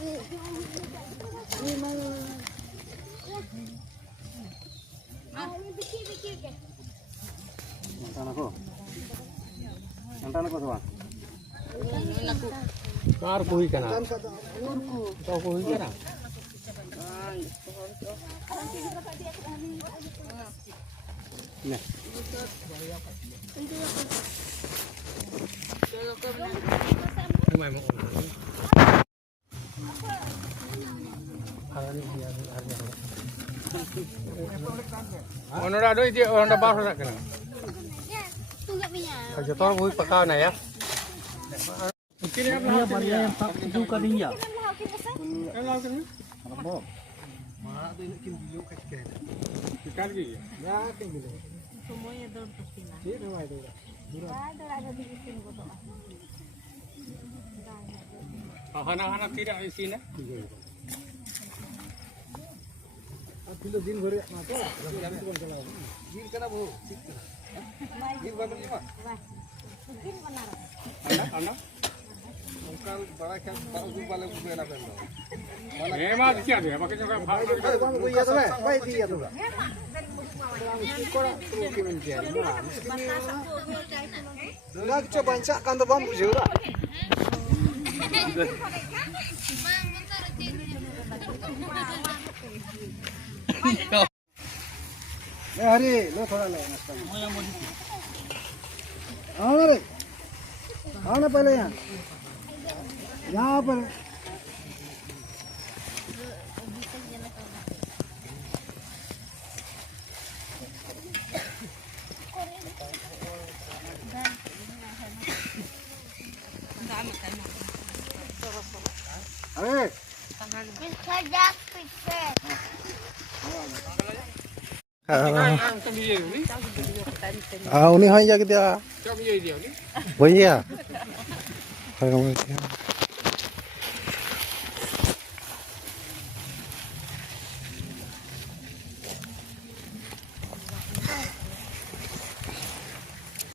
Nanti aku tuh. Kar kuhi kana. Kau kuhi kana. Nah. Mai mau. Ono dah doi dia ono dah baru nak kena. Kerja tolong kuhi pakau na ya. Mungkin ya banyak yang tak itu kalinya. Kalau kan? Apa? Mana tu ini kim bilo kat. Ikan lagi ya? Ya kim bilo. Semuanya dalam postingan. Iya, ramai tu. Ada di sini foto. Anak-anak tidak di sini. Kilo दिन भर मातो दिन कना बो दिन बंद नहीं बा दिन बना अना कल बड़ा क्या बाजू वाले को बेला बेला ए मा क्या दे बाकी जो का को ये तो भाई दिया तो कोड़ा के मन के लाग च बंचा कान तो बम बुझेगा अरे लो थोड़ा ले नाश्ता आओ रे आओ ना पहले यहाँ पर अरे uni hai ja kita. Boleh ya. Kalau